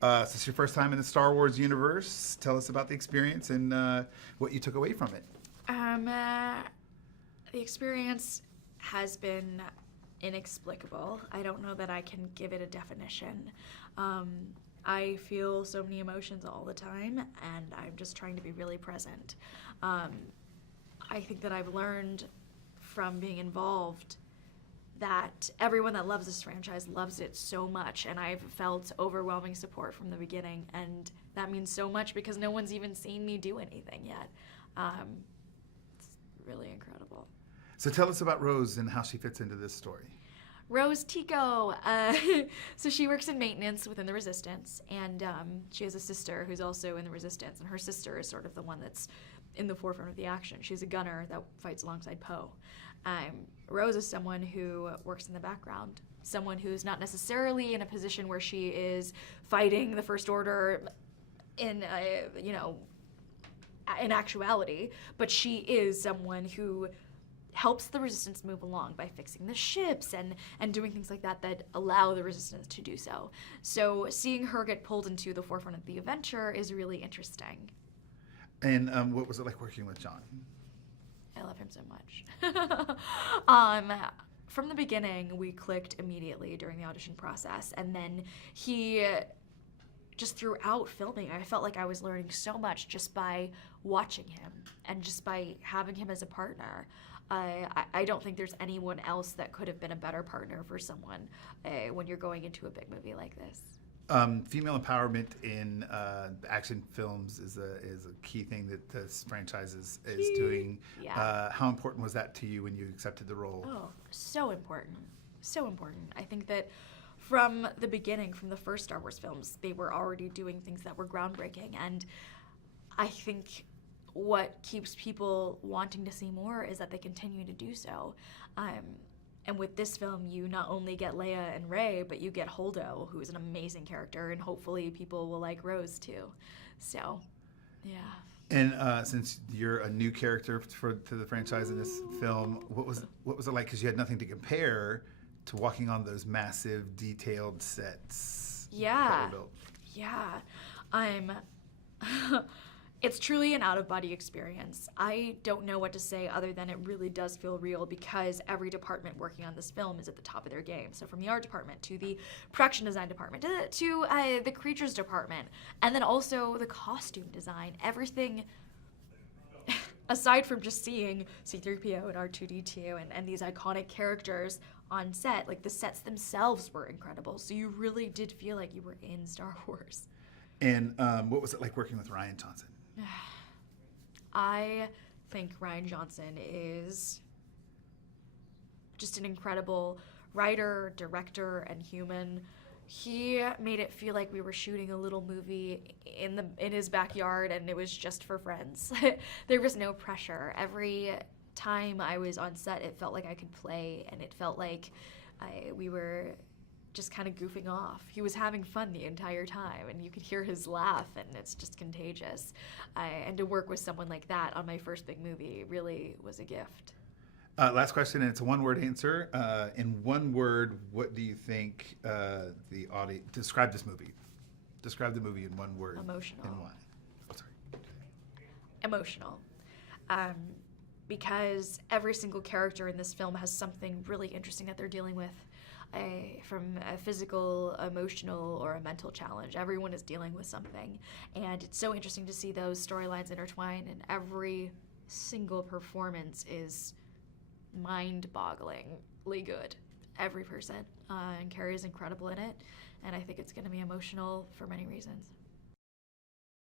So it's your first time in the Star Wars universe. Tell us about the experience and what you took away from it. The experience has been inexplicable. I don't know that I can give it a definition. I feel so many emotions all the time, and I'm just trying to be really present. I think that I've learned from being involved that everyone that loves this franchise loves it so much, and I've felt overwhelming support from the beginning, and that means so much because no one's even seen me do anything yet. It's really incredible. So tell us about Rose and how she fits into this story. Rose Tico. So she works in maintenance within the Resistance, and she has a sister who's also in the Resistance, and her sister is sort of the one that's in the forefront of the action. She's a gunner that fights alongside Poe. Rose is someone who works in the background, someone who's not necessarily in a position where she is fighting the First Order in, in actuality, but she is someone who helps the Resistance move along by fixing the ships and doing things like that that allow the Resistance to do so. So seeing her get pulled into the forefront of the adventure is really interesting. And what was it like working with John? I love him so much. From the beginning, we clicked immediately during the audition process, and then he, just throughout filming, I felt like I was learning so much just by watching him and just by having him as a partner. I don't think there's anyone else that could have been a better partner for someone when you're going into a big movie like this. Female empowerment in action films is a key thing that this franchise is doing. Yeah. How important was that to you when you accepted the role? Oh, so important. So important. I think that from the beginning, from the first Star Wars films, they were already doing things that were groundbreaking. And I think what keeps people wanting to see more is that they continue to do so. And with this film, you not only get Leia and Rey, but you get Holdo, who is an amazing character, and hopefully people will like Rose too. So, yeah. And since you're a new character to the franchise in this film, what was it like? Because you had nothing to compare to walking on those massive, detailed sets. Yeah. Yeah. It's truly an out-of-body experience. I don't know what to say other than it really does feel real because every department working on this film is at the top of their game. So from the art department to the production design department to the creatures department, and then also the costume design, everything aside from just seeing C-3PO and R2-D2 and these iconic characters on set, like the sets themselves were incredible. So you really did feel like you were in Star Wars. And what was it like working with Rian Johnson? I think Rian Johnson is just an incredible writer, director, and human. He made it feel like we were shooting a little movie in his backyard, and it was just for friends. There was no pressure. Every time I was on set, it felt like I could play, and it felt like we were just kind of goofing off. He was having fun the entire time, and you could hear his laugh, and it's just contagious. And to work with someone like that on my first big movie really was a gift. Last question, and it's a one-word answer. In one word, what do you think the audience... Describe this movie. Describe the movie in one word. Emotional. And why? Oh, sorry. Emotional. Because every single character in this film has something really interesting that they're dealing with. From a physical, emotional, or a mental challenge. Everyone is dealing with something. And it's so interesting to see those storylines intertwine, and every single performance is mind-bogglingly good. Every person. And Carrie is incredible in it, and I think it's going to be emotional for many reasons.